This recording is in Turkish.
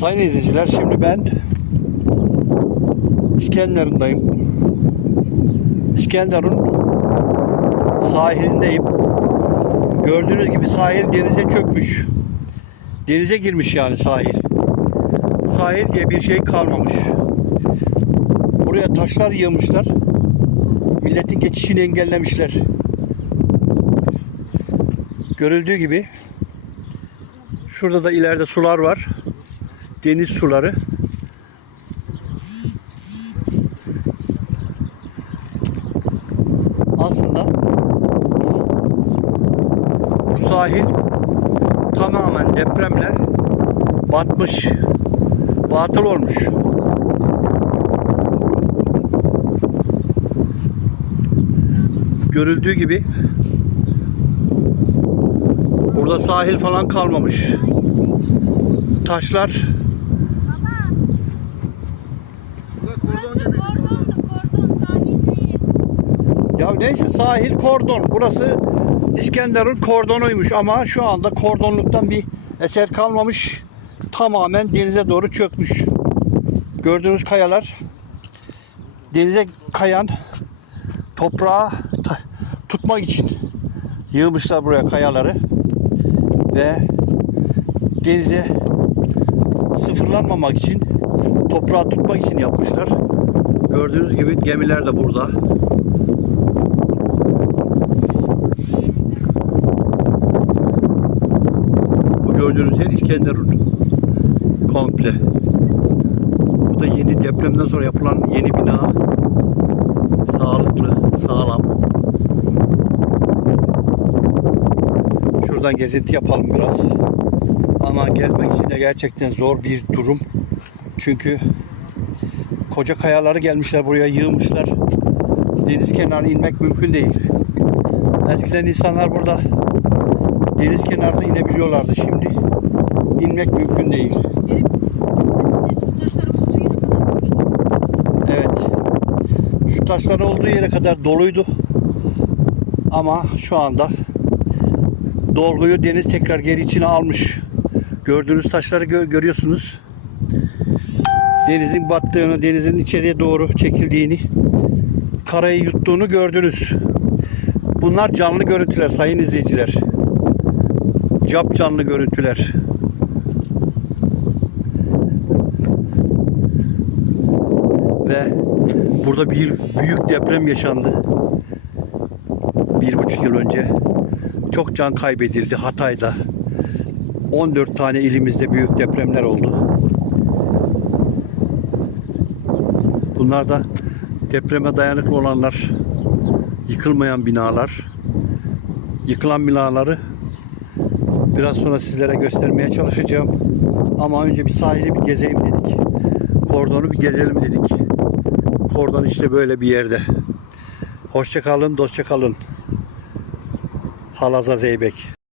Sayın izleyiciler şimdi ben İskenderun'dayım. İskenderun sahilindeyim. Gördüğünüz gibi sahil denize çökmüş. Denize girmiş yani sahil. Sahil diye bir şey kalmamış. Buraya taşlar yığmışlar. Milletin geçişini engellemişler. Görüldüğü gibi şurada da ileride sular var. Deniz suları. Aslında bu sahil tamamen depremle batmış. Batıl olmuş. Görüldüğü gibi burada sahil falan kalmamış. Taşlar Ya neyse sahil kordon. Burası İskenderun kordonuymuş ama şu anda kordonluktan bir eser kalmamış. Tamamen denize doğru çökmüş. Gördüğünüz kayalar denize kayan toprağı tutmak için yığmışlar buraya kayaları ve denize sıfırlanmamak için toprağı tutmak için yapmışlar. Gördüğünüz gibi gemiler de burada. Bu gördüğünüz yer İskenderun. Komple. Bu da yeni depremden sonra yapılan yeni bina. Sağlıklı, sağlam. Şuradan gezinti yapalım biraz. Ama gezmek için de gerçekten zor bir durum. Çünkü koca kayaları gelmişler buraya yığmışlar. Deniz kenarına inmek mümkün değil. Eskiden insanlar burada deniz kenarında inebiliyorlardı. Şimdi inmek mümkün değil. Evet. Şu taşlar olduğu yere kadar doluydu. Ama şu anda dolguyu deniz tekrar geri içine almış. Gördüğünüz taşları gö- görüyorsunuz. Denizin battığını, denizin içeriye doğru çekildiğini, karayı yuttuğunu gördünüz. Bunlar canlı görüntüler sayın izleyiciler. Cap canlı görüntüler. Ve burada bir büyük deprem yaşandı. Bir buçuk yıl önce. Çok can kaybedildi Hatay'da. 14 tane ilimizde büyük depremler oldu. Bunlar da depreme dayanıklı olanlar, yıkılmayan binalar. Yıkılan binaları biraz sonra sizlere göstermeye çalışacağım. Ama önce bir sahili bir gezeyim dedik. Kordonu bir gezelim dedik. Kordon işte böyle bir yerde. Hoşça kalın, dostça. Halaza Zeybek.